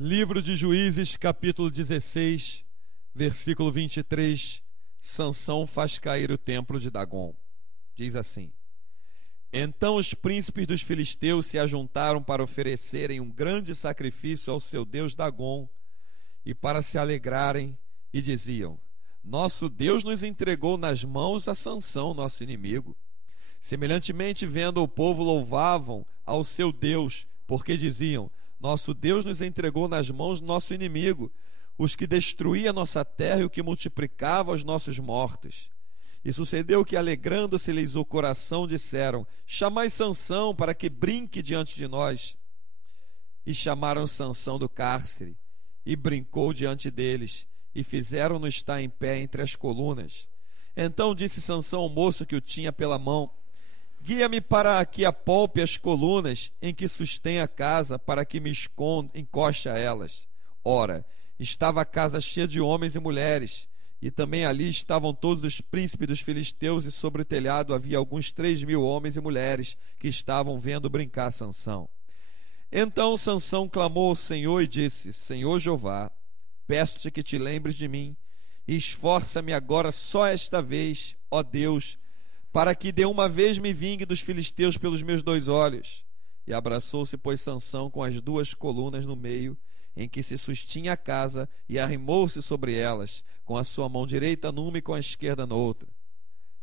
Livro de Juízes, capítulo 16, versículo 23. Sansão faz cair o templo de Dagom. Diz assim: Então os príncipes dos filisteus se ajuntaram para oferecerem um grande sacrifício ao seu deus Dagom e para se alegrarem, e diziam: Nosso Deus nos entregou nas mãos a Sansão, nosso inimigo. Semelhantemente, vendo o povo, louvavam ao seu Deus, porque diziam: Nosso Deus nos entregou nas mãos do nosso inimigo, os que destruía nossa terra e o que multiplicava os nossos mortos. E sucedeu que, alegrando-se-lhes o coração, disseram: Chamai Sansão para que brinque diante de nós. E chamaram Sansão do cárcere, e brincou diante deles, e fizeram-no estar em pé entre as colunas. Então disse Sansão ao moço que o tinha pela mão: Guia-me para que apalpe as colunas em que sustém a casa, para que me encoste a elas. Ora, estava a casa cheia de homens e mulheres, e também ali estavam todos os príncipes dos filisteus, e sobre o telhado havia alguns 3.000 homens e mulheres que estavam vendo brincar Sansão. Então Sansão clamou ao Senhor e disse: Senhor Jeová, peço-te que te lembres de mim, e esforça-me agora só esta vez, ó Deus, para que de uma vez me vingue dos filisteus pelos meus 2 olhos. E abraçou-se, pois, Sansão com as 2 colunas no meio, em que se sustinha a casa, e arrimou-se sobre elas, com a sua mão direita numa e com a esquerda noutra.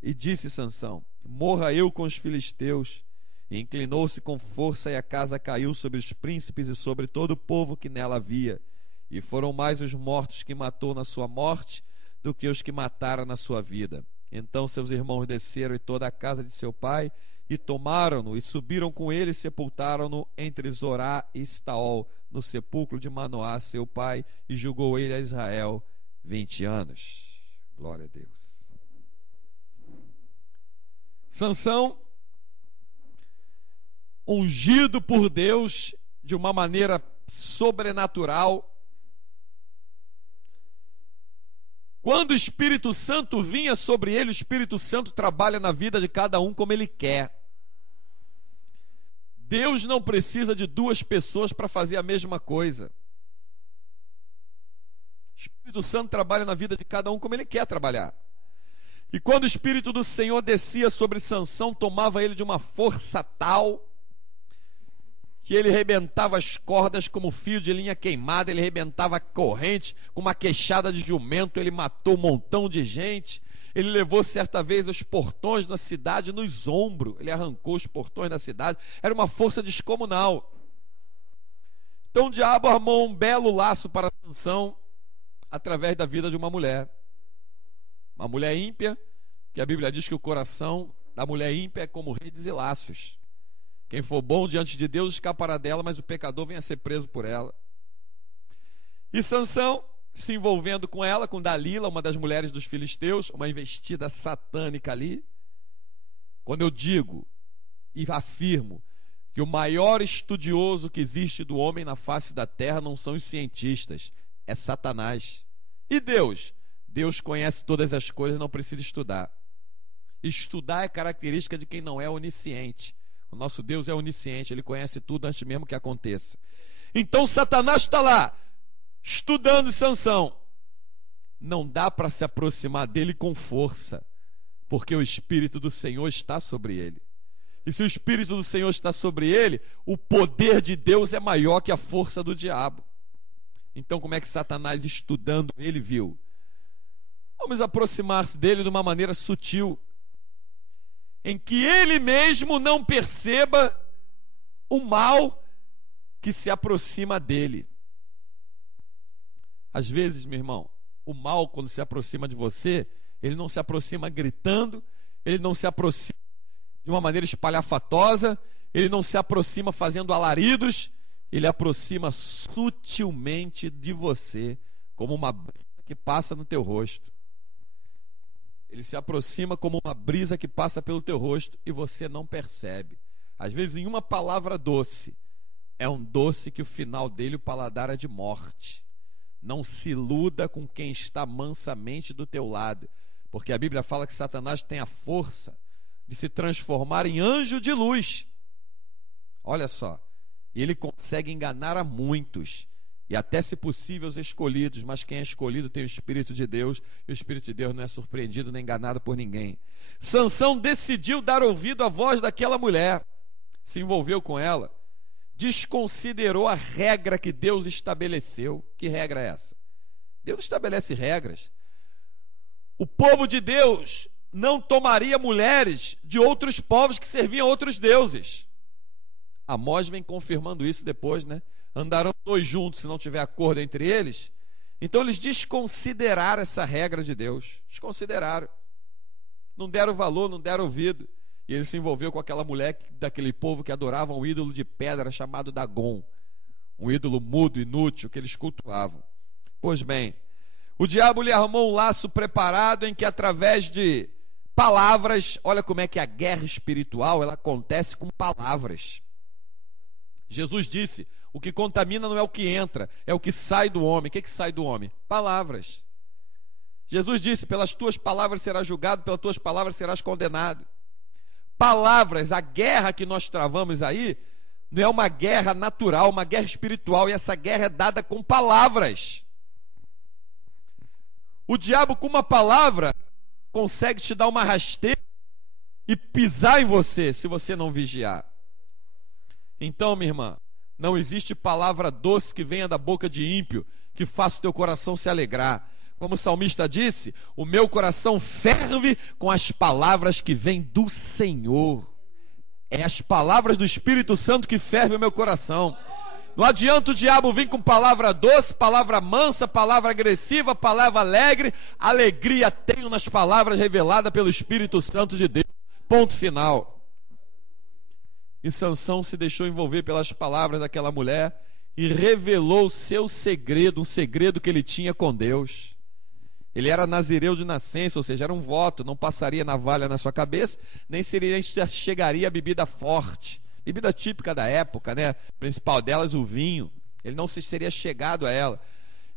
E disse Sansão: Morra eu com os filisteus. E inclinou-se com força, e a casa caiu sobre os príncipes e sobre todo o povo que nela havia. E foram mais os mortos que matou na sua morte do que os que matara na sua vida. Então seus irmãos desceram e toda a casa de seu pai, e tomaram-no, e subiram com ele, e sepultaram-no entre Zorá e Estaol, no sepulcro de Manoá, seu pai, e julgou ele a Israel 20 anos. Glória a Deus. Sansão, ungido por Deus de uma maneira sobrenatural. Quando o Espírito Santo vinha sobre ele, o Espírito Santo trabalha na vida de cada um como ele quer. Deus não precisa de 2 pessoas para fazer a mesma coisa. O Espírito Santo trabalha na vida de cada um como ele quer trabalhar. E quando o Espírito do Senhor descia sobre Sansão, tomava ele de uma força tal que ele rebentava as cordas como fio de linha queimada, ele rebentava a corrente com uma queixada de jumento, ele matou um montão de gente, ele levou certa vez os portões da cidade nos ombros, ele arrancou os portões da cidade, era uma força descomunal. Então o diabo armou um belo laço para Sansão através da vida de uma mulher ímpia, que a Bíblia diz que o coração da mulher ímpia é como redes e laços. Quem for bom diante de Deus escapará dela, mas o pecador vem a ser preso por ela. E Sansão, se envolvendo com ela, com Dalila, uma das mulheres dos filisteus, uma investida satânica ali. Quando eu digo e afirmo que o maior estudioso que existe do homem na face da terra não são os cientistas, é Satanás. E Deus? Deus conhece todas as coisas, não precisa estudar. Estudar é característica de quem não é onisciente. O nosso Deus é onisciente, ele conhece tudo antes mesmo que aconteça. Então Satanás está lá, estudando Sansão. Não dá para se aproximar dele com força, porque o Espírito do Senhor está sobre ele. E se o Espírito do Senhor está sobre ele, o poder de Deus é maior que a força do diabo. Então como é que Satanás, estudando ele, viu? Vamos aproximar-se dele de uma maneira sutil, em que ele mesmo não perceba o mal que se aproxima dele. Às vezes, meu irmão, o mal, quando se aproxima de você, ele não se aproxima gritando, ele não se aproxima de uma maneira espalhafatosa, ele não se aproxima fazendo alaridos, ele aproxima sutilmente de você, como uma brisa que passa no teu rosto. Ele se aproxima como uma brisa que passa pelo teu rosto e você não percebe. Às vezes, em uma palavra doce, é um doce que o final dele, o paladar é de morte. Não se iluda com quem está mansamente do teu lado, porque a Bíblia fala que Satanás tem a força de se transformar em anjo de luz. Olha só, e ele consegue enganar a muitos. e até, se possível, os escolhidos, mas quem é escolhido tem o Espírito de Deus, e o Espírito de Deus não é surpreendido nem enganado por ninguém. Sansão decidiu dar ouvido à voz daquela mulher, se envolveu com ela, desconsiderou a regra que Deus estabeleceu. Que regra é essa? Deus estabelece regras. O povo de Deus não tomaria mulheres de outros povos que serviam a outros deuses. Amós vem confirmando isso depois, né? Andarão dois juntos se não tiver acordo entre eles. Então eles desconsideraram essa regra de Deus. Desconsideraram. Não deram valor, não deram ouvido. E ele se envolveu com aquela mulher daquele povo que adorava um ídolo de pedra chamado Dagon. Um ídolo mudo, inútil, que eles cultuavam. Pois bem, o diabo lhe armou um laço preparado em que, através de palavras, olha como é que a guerra espiritual ela acontece com palavras. Jesus disse: o que contamina não é o que entra, é o que sai do homem. O que sai do homem? Palavras. Jesus disse: pelas tuas palavras serás julgado, pelas tuas palavras serás condenado. Palavras, a guerra que nós travamos aí, não é uma guerra natural, uma guerra espiritual, e essa guerra é dada com palavras. O diabo, com uma palavra, consegue te dar uma rasteira e pisar em você, se você não vigiar. Então, minha irmã, não existe palavra doce que venha da boca de ímpio que faça o teu coração se alegrar. Como o salmista disse: o meu coração ferve com as palavras que vêm do Senhor. É as palavras do Espírito Santo que fervem o meu coração. Não adianta o diabo vir com palavra doce, palavra mansa, palavra agressiva, palavra alegre. Alegria tenho nas palavras reveladas pelo Espírito Santo de Deus. Ponto final. E Sansão se deixou envolver pelas palavras daquela mulher e revelou o seu segredo, um segredo que ele tinha com Deus. Ele era nazireu de nascença, ou seja, era um voto, não passaria navalha na sua cabeça, nem chegaria a bebida forte, bebida típica da época, né? Principal delas, o vinho. Ele não se teria chegado a ela,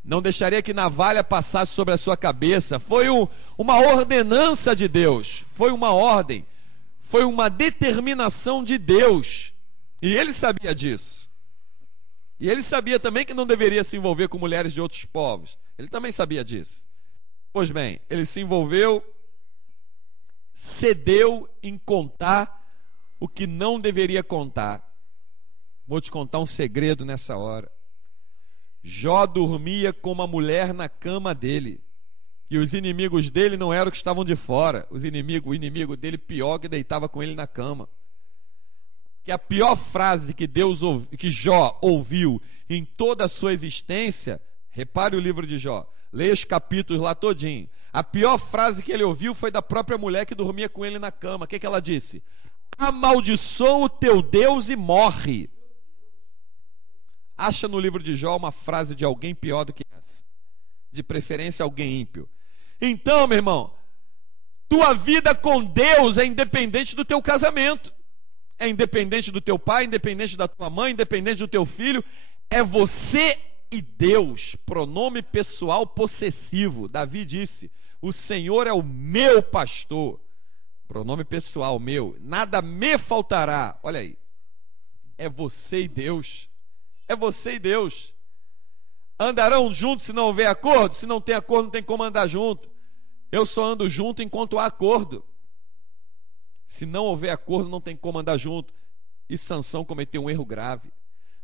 não deixaria que navalha passasse sobre a sua cabeça. Foi uma ordenança de Deus, foi uma ordem, foi uma determinação de Deus, e ele sabia disso. E ele sabia também que não deveria se envolver com mulheres de outros povos. Ele também sabia disso. Pois bem, ele se envolveu, cedeu em contar o que não deveria contar. Vou te contar um segredo nessa hora. Jó dormia com uma mulher na cama dele, e os inimigos dele não eram que estavam de fora. O inimigo dele pior, que deitava com ele na cama. Que a pior frase que Jó ouviu em toda a sua existência, repare o livro de Jó, leia os capítulos lá todinho. A pior frase que ele ouviu foi da própria mulher que dormia com ele na cama. O que ela disse? Amaldiçoa o teu Deus e morre. Acha no livro de Jó uma frase de alguém pior do que essa. De preferência alguém ímpio. Então, meu irmão, tua vida com Deus é independente do teu casamento. É independente do teu pai, independente da tua mãe, independente do teu filho. É você e Deus, pronome pessoal possessivo. Davi disse: o Senhor é o meu pastor. Pronome pessoal, meu. Nada me faltará. Olha aí. É você e Deus. É você e Deus. Andarão juntos se não houver acordo? Se não tem acordo, não tem como andar junto. Eu só ando junto enquanto há acordo. Se não houver acordo, não tem como andar junto. E Sansão cometeu um erro grave.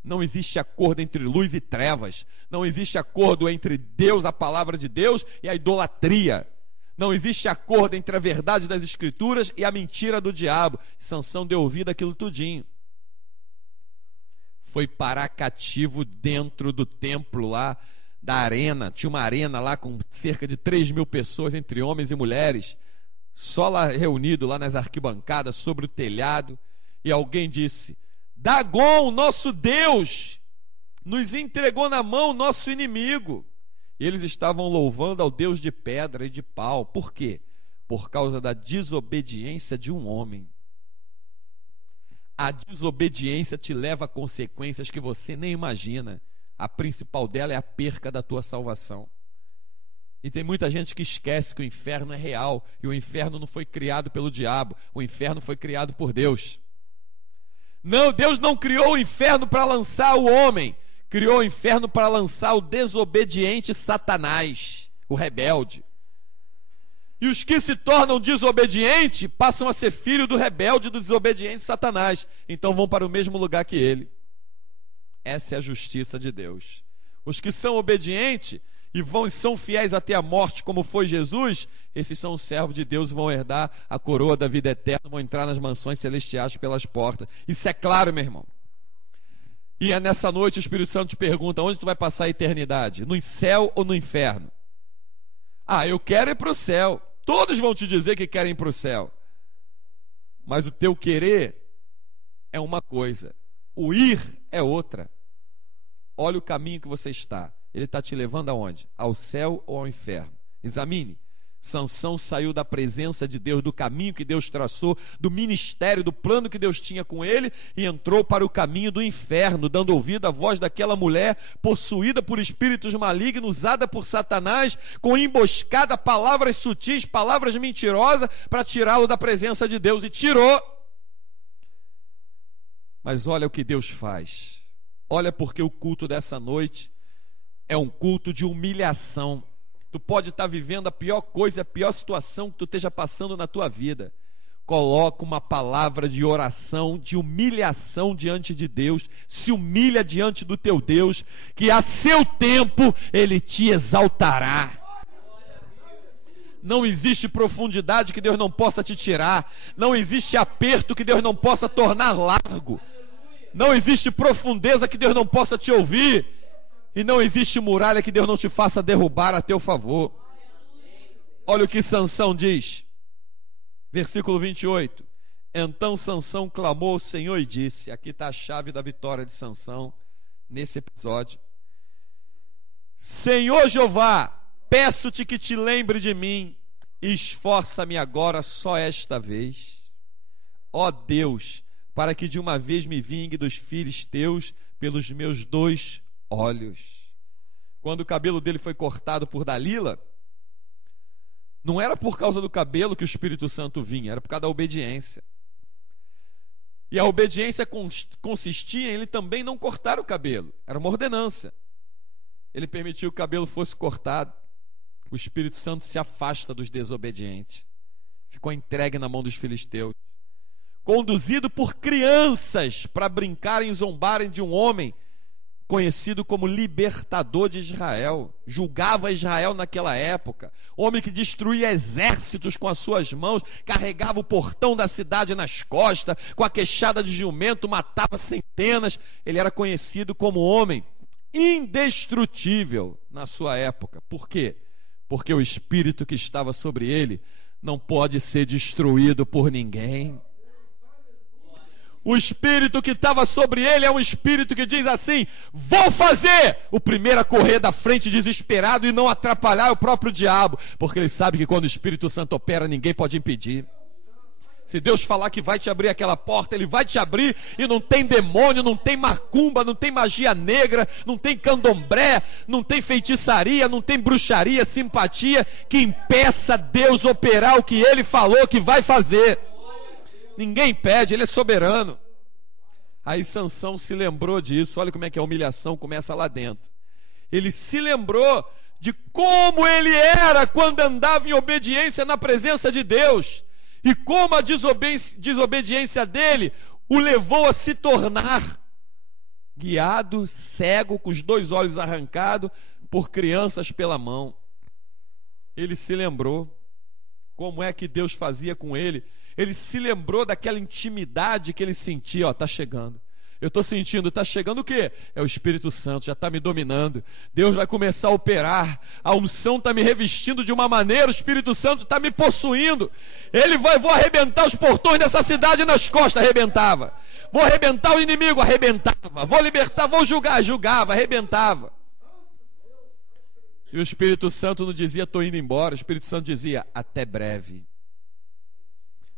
Não existe acordo entre luz e trevas. Não existe acordo entre Deus, a palavra de Deus, e a idolatria. Não existe acordo entre a verdade das Escrituras e a mentira do diabo. Sansão deu ouvido àquilo tudinho. Foi parar cativo dentro do templo lá da arena. Tinha uma arena lá com cerca de 3.000 pessoas, entre homens e mulheres, só lá reunido lá nas arquibancadas, sobre o telhado. E alguém disse: Dagon, nosso Deus, nos entregou na mão nosso inimigo. E eles estavam louvando ao Deus de pedra e de pau. Por quê? Por causa da desobediência de um homem. A desobediência te leva a consequências que você nem imagina. A principal dela é a perca da tua salvação. E tem muita gente que esquece que o inferno é real. E o inferno não foi criado pelo diabo. O inferno foi criado por Deus. Não, Deus não criou o inferno para lançar o homem. criou o inferno para lançar o desobediente Satanás, o rebelde. E os que se tornam desobedientes passam a ser filho do rebelde, do desobediente Satanás. Então vão para o mesmo lugar que ele. Essa é a justiça de Deus. Os que são obedientes e são fiéis até a morte, como foi Jesus, esses são os servos de Deus e vão herdar a coroa da vida eterna, vão entrar nas mansões celestiais pelas portas. Isso é claro, meu irmão. E é nessa noite o Espírito Santo te pergunta: onde tu vai passar a eternidade? No céu ou no inferno? Ah, eu quero ir para o céu. Todos vão te dizer que querem ir para o céu. Mas o teu querer é uma coisa, o ir é outra. Olha o caminho que você está. Ele está te levando aonde? Ao céu ou ao inferno? Examine. Sansão saiu da presença de Deus, do caminho que Deus traçou, do ministério, do plano que Deus tinha com ele, e entrou para o caminho do inferno, dando ouvido à voz daquela mulher possuída por espíritos malignos, usada por Satanás, com emboscada, palavras sutis, palavras mentirosas, para tirá-lo da presença de Deus, e tirou. Mas olha o que Deus faz. Olha porque o culto dessa noite é um culto de humilhação. Tu pode estar vivendo a pior coisa, a pior situação que tu esteja passando na tua vida. Coloca uma palavra de oração, de humilhação diante de Deus. Se humilha diante do teu Deus, que a seu tempo Ele te exaltará. Não existe profundidade que Deus não possa te tirar. Não existe aperto que Deus não possa tornar largo. Não existe profundeza que Deus não possa te ouvir. E não existe muralha que Deus não te faça derrubar a teu favor. Olha o que Sansão diz. Versículo 28. Então Sansão clamou ao Senhor e disse. Aqui está a chave da vitória de Sansão nesse episódio. Senhor Jeová, peço-te que te lembre de mim e esforça-me agora só esta vez. Ó Deus, para que de uma vez me vingue dos filhos teus pelos meus 2 olhos. Quando o cabelo dele foi cortado por Dalila, não era por causa do cabelo que o Espírito Santo vinha, era por causa da obediência. E a obediência consistia em ele também não cortar o cabelo, era uma ordenança. Ele permitiu que o cabelo fosse cortado. O Espírito Santo se afasta dos desobedientes, ficou entregue na mão dos filisteus, conduzido por crianças para brincarem e zombarem de um homem conhecido como libertador de Israel, julgava Israel naquela época, homem que destruía exércitos com as suas mãos, carregava o portão da cidade nas costas, com a queixada de jumento, matava centenas. Ele era conhecido como homem indestrutível na sua época. Por quê? Porque o espírito que estava sobre ele não pode ser destruído por ninguém. O espírito que estava sobre ele é um espírito que diz assim: vou fazer! O primeiro a correr da frente desesperado e não atrapalhar o próprio diabo, porque ele sabe que quando o Espírito Santo opera, ninguém pode impedir. Se Deus falar que vai te abrir aquela porta, Ele vai te abrir, e não tem demônio, não tem macumba, não tem magia negra, não tem candomblé, não tem feitiçaria, não tem bruxaria, simpatia que impeça Deus operar o que Ele falou que vai fazer. Ninguém impede, Ele é soberano. Aí Sansão se lembrou disso. Olha como é que a humilhação começa lá dentro. Ele se lembrou de como ele era quando andava em obediência na presença de Deus, e como a desobediência dele o levou a se tornar guiado, cego, com os 2 olhos arrancados por crianças pela mão. Ele se lembrou como é que Deus fazia com ele. Ele se lembrou daquela intimidade que ele sentia. Está chegando. Eu estou sentindo, está chegando o quê? É o Espírito Santo, já está me dominando. Deus vai começar a operar. A unção está me revestindo de uma maneira, o Espírito Santo está me possuindo. Vou arrebentar os portões dessa cidade nas costas, arrebentava. Vou arrebentar o inimigo, arrebentava. Vou libertar, vou julgar, julgava, arrebentava. E o Espírito Santo não dizia, estou indo embora. O Espírito Santo dizia, até breve.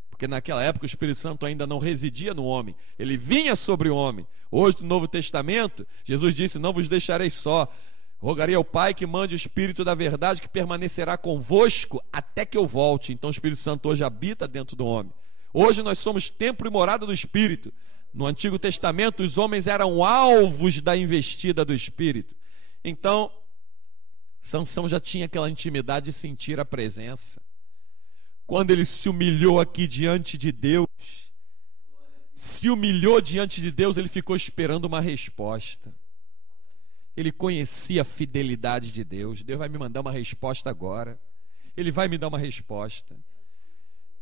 Porque naquela época o Espírito Santo ainda não residia no homem, ele vinha sobre o homem. Hoje no Novo Testamento, Jesus disse, não vos deixarei só, rogarei ao Pai que mande o Espírito da verdade, que permanecerá convosco até que eu volte. Então o Espírito Santo hoje habita dentro do homem. Hoje nós somos templo e morada do Espírito. No Antigo Testamento, os homens eram alvos da investida do Espírito. Então, Sansão já tinha aquela intimidade de sentir a presença. Quando ele se humilhou aqui diante de Deus, ele ficou esperando uma resposta. Ele conhecia a fidelidade de Deus. Deus vai me mandar uma resposta agora. Ele vai me dar uma resposta.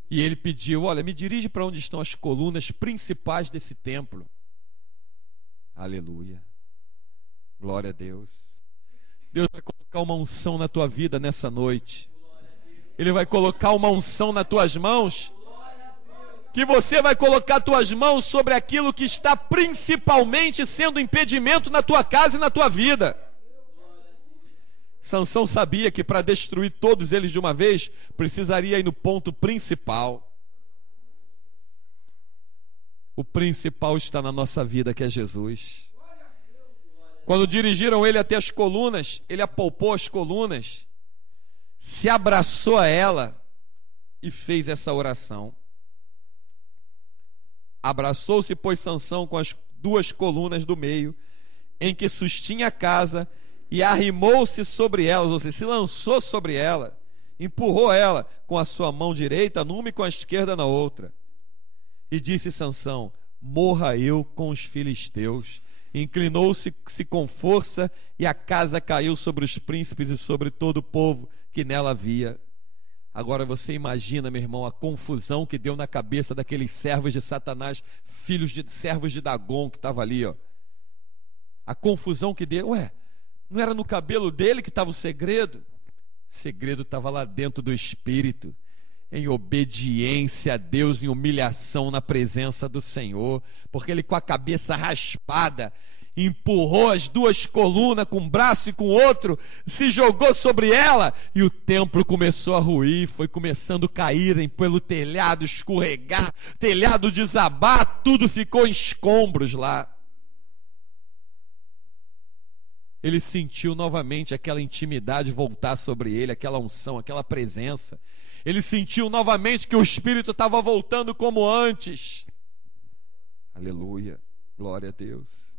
E ele pediu: olha, me dirige para onde estão as colunas principais desse templo. Aleluia. Glória a Deus. Deus vai colocar uma unção na tua vida nessa noite. Ele vai colocar uma unção nas tuas mãos, que você vai colocar tuas mãos sobre aquilo que está principalmente sendo impedimento na tua casa e na tua vida. Sansão sabia que para destruir todos eles de uma vez, precisaria ir no ponto principal. O principal está na nossa vida, que é Jesus. Quando dirigiram ele até as colunas, ele apalpou as colunas, se abraçou a ela e fez essa oração. Abraçou-se, pois, Sansão com as duas colunas do meio, em que sustinha a casa, e arrimou-se sobre elas, ou seja, se lançou sobre ela, empurrou ela com a sua mão direita numa e com a esquerda na outra. E disse Sansão: morra eu com os filisteus. Inclinou-se com força, e a casa caiu sobre os príncipes e sobre todo o povo que nela havia. Agora você imagina, meu irmão, a confusão que deu na cabeça daqueles servos de Satanás, servos de Dagon, que estava ali, ó. A confusão que deu. Não era no cabelo dele que estava o segredo? O segredo estava lá dentro do espírito, em obediência a Deus, em humilhação na presença do Senhor, porque ele, com a cabeça raspada, empurrou as duas colunas com um braço e com o outro, se jogou sobre ela, e o templo começou a ruir, foi começando a cair pelo telhado, escorregar, telhado desabar, tudo ficou em escombros lá. Ele sentiu novamente aquela intimidade voltar sobre ele, aquela unção, aquela presença. Ele sentiu novamente que o Espírito estava voltando como antes. Aleluia, glória a Deus.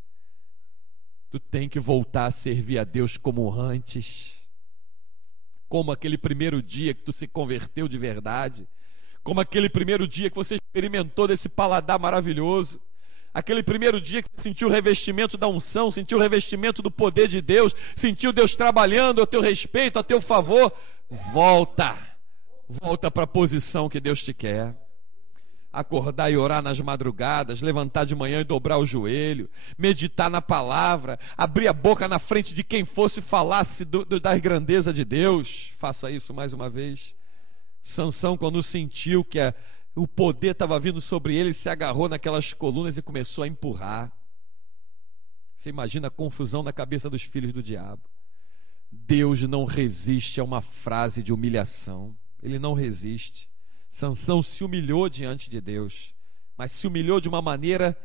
Tu tem que voltar a servir a Deus como antes. Como aquele primeiro dia que tu se converteu de verdade. Como aquele primeiro dia que você experimentou desse paladar maravilhoso. Aquele primeiro dia que você sentiu o revestimento da unção, sentiu o revestimento do poder de Deus, sentiu Deus trabalhando a teu respeito, a teu favor. Volta para a posição que Deus te quer. Acordar e orar nas madrugadas, levantar de manhã e dobrar o joelho, meditar na palavra, abrir a boca na frente de quem fosse falasse da grandeza de Deus. Faça isso mais uma vez. Sansão, quando sentiu que o poder estava vindo sobre ele, se agarrou naquelas colunas e começou a empurrar. Você imagina a confusão na cabeça dos filhos do diabo. Deus não resiste a uma frase de humilhação. Ele não resiste. Sansão se humilhou diante de Deus, mas se humilhou de uma maneira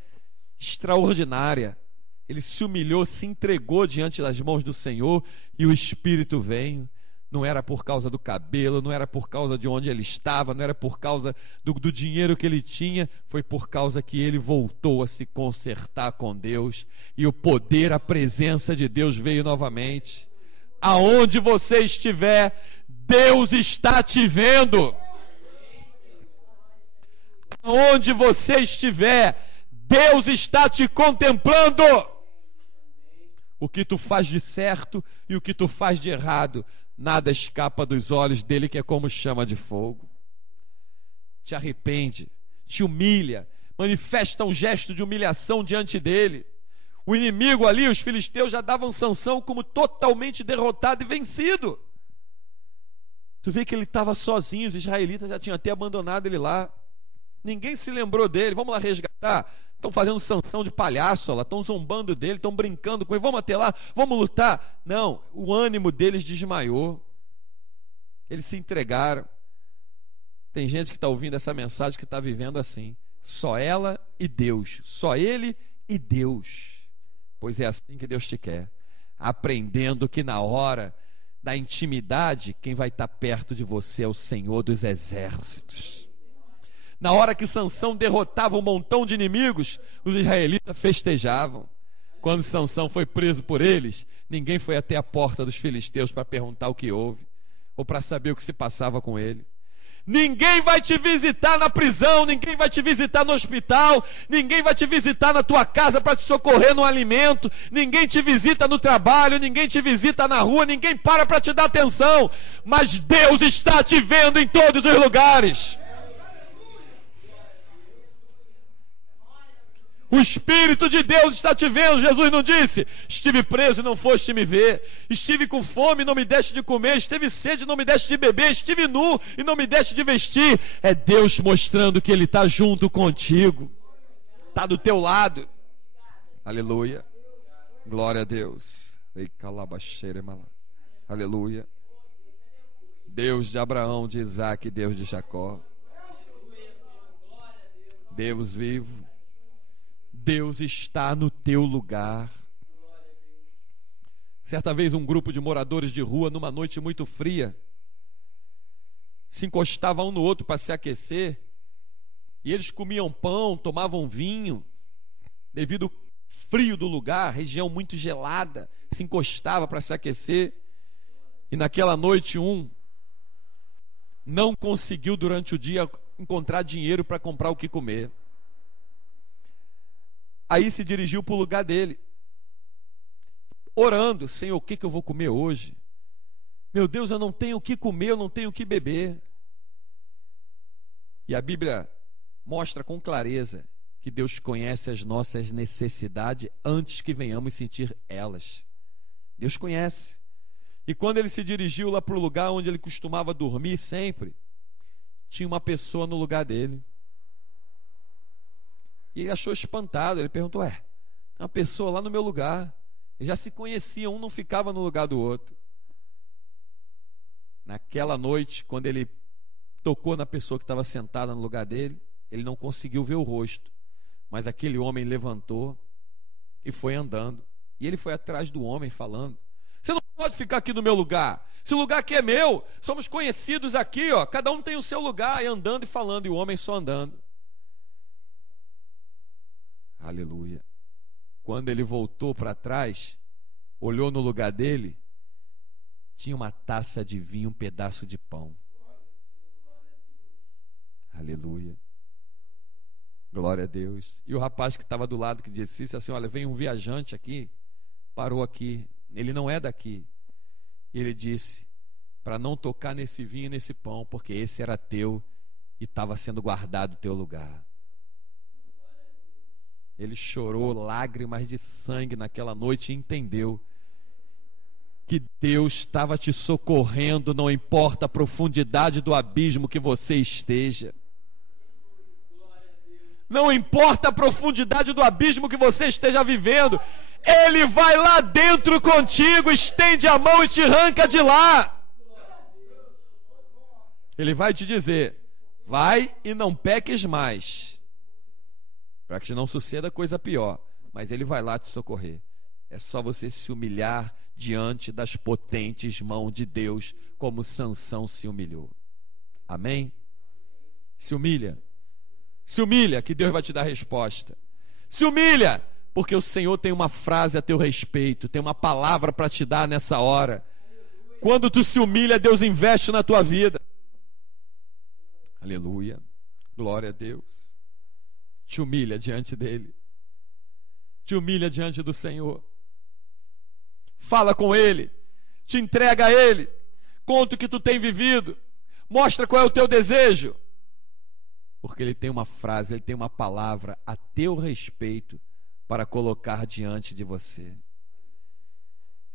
extraordinária. Ele se humilhou, se entregou diante das mãos do Senhor, e o Espírito veio. Não era por causa do cabelo, não era por causa de onde ele estava, não era por causa do dinheiro que ele tinha, foi por causa que ele voltou a se consertar com Deus, e o poder, a presença de Deus veio novamente. Aonde você estiver, Deus está te vendo. Aonde você estiver, Deus está te contemplando. O que tu faz de certo e o que tu faz de errado, nada escapa dos olhos dele, que é como chama de fogo. Te arrepende, te humilha, manifesta um gesto de humilhação diante dele. O inimigo ali, os filisteus, já davam Sansão como totalmente derrotado e vencido. Tu vê que ele estava sozinho, os israelitas já tinham até abandonado ele lá. Ninguém se lembrou dele. Vamos lá resgatar. Estão fazendo Sansão de palhaço lá, estão zombando dele, estão brincando com ele. Vamos até lá, vamos lutar. Não, o ânimo deles desmaiou. Eles se entregaram. Tem gente que está ouvindo essa mensagem que está vivendo assim. Só ela e Deus. Só ele e Deus. Pois é assim que Deus te quer. Aprendendo que na hora da intimidade, quem vai estar perto de você é o Senhor dos exércitos. Na hora que Sansão derrotava um montão de inimigos, os israelitas festejavam. Quando Sansão foi preso por eles, ninguém foi até a porta dos filisteus para perguntar o que houve, ou para saber o que se passava com ele. Ninguém vai te visitar na prisão, ninguém vai te visitar no hospital, ninguém vai te visitar na tua casa para te socorrer no alimento, ninguém te visita no trabalho, ninguém te visita na rua, ninguém para te dar atenção, mas Deus está te vendo em todos os lugares. O Espírito de Deus está te vendo. Jesus não disse: estive preso e não foste me ver, estive com fome e não me deste de comer, estive sede e não me deste de beber, estive nu e não me deste de vestir. É Deus mostrando que Ele está junto contigo, está do teu lado. Aleluia, glória a Deus. Aleluia. Deus de Abraão, de Isaac, Deus de Jacó, Deus vivo. Deus está no teu lugar. Certa vez um grupo de moradores de rua, numa noite muito fria, se encostava um no outro para se aquecer, e eles comiam pão, tomavam vinho, devido ao frio do lugar, região muito gelada, se encostava para se aquecer, e naquela noite um não conseguiu durante o dia encontrar dinheiro para comprar o que comer. Aí se dirigiu para o lugar dele, orando: Senhor, o que eu vou comer hoje? Meu Deus, eu não tenho o que comer, eu não tenho o que beber. E a Bíblia mostra com clareza que Deus conhece as nossas necessidades antes que venhamos sentir elas. Deus conhece. E quando ele se dirigiu lá para o lugar onde ele costumava dormir sempre, tinha uma pessoa no lugar dele. E ele achou espantado, ele perguntou: tem uma pessoa lá no meu lugar. Eles já se conheciam, um não ficava no lugar do outro. Naquela noite, quando ele tocou na pessoa que estava sentada no lugar dele, ele não conseguiu ver o rosto, mas aquele homem levantou e foi andando. E ele foi atrás do homem falando: você não pode ficar aqui no meu lugar, esse lugar aqui é meu, somos conhecidos aqui, ó, cada um tem o seu lugar. E andando e falando, e o homem só andando. Aleluia. Quando ele voltou para trás, olhou no lugar dele, tinha uma taça de vinho, um pedaço de pão. Aleluia. Glória a Deus. E o rapaz que estava do lado, que disse assim: olha, vem um viajante aqui, parou aqui, ele não é daqui. E ele disse para não tocar nesse vinho e nesse pão, porque esse era teu e estava sendo guardado o teu lugar. Ele chorou lágrimas de sangue naquela noite e entendeu que Deus estava te socorrendo, não importa a profundidade do abismo que você esteja. Não importa a profundidade do abismo que você esteja vivendo, Ele vai lá dentro contigo, estende a mão e te arranca de lá. Ele vai te dizer: vai e não peques mais, para que não suceda coisa pior, mas Ele vai lá te socorrer. É só você se humilhar diante das potentes mãos de Deus, como Sansão se humilhou. Amém? Se humilha que Deus vai te dar resposta. Se humilha, porque o Senhor tem uma frase a teu respeito, tem uma palavra para te dar nessa hora. Quando tu se humilha, Deus investe na tua vida. Aleluia, glória a Deus. Te humilha diante dele, te humilha diante do Senhor, fala com Ele, te entrega a Ele, conta o que tu tem vivido, mostra qual é o teu desejo, porque Ele tem uma frase, Ele tem uma palavra a teu respeito para colocar diante de você.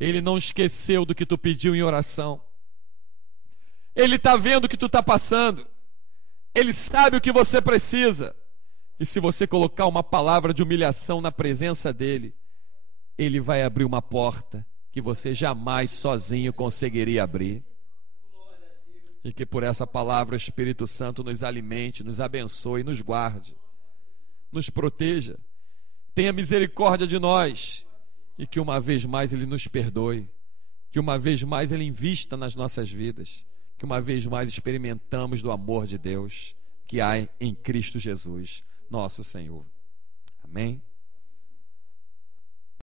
Ele não esqueceu do que tu pediu em oração, Ele está vendo o que tu está passando, Ele sabe o que você precisa. E se você colocar uma palavra de humilhação na presença dEle, Ele vai abrir uma porta que você jamais sozinho conseguiria abrir. E que por essa palavra o Espírito Santo nos alimente, nos abençoe, nos guarde, nos proteja, tenha misericórdia de nós, e que uma vez mais Ele nos perdoe, que uma vez mais Ele invista nas nossas vidas, que uma vez mais experimentamos do amor de Deus. que há em Cristo Jesus, nosso Senhor. Amém?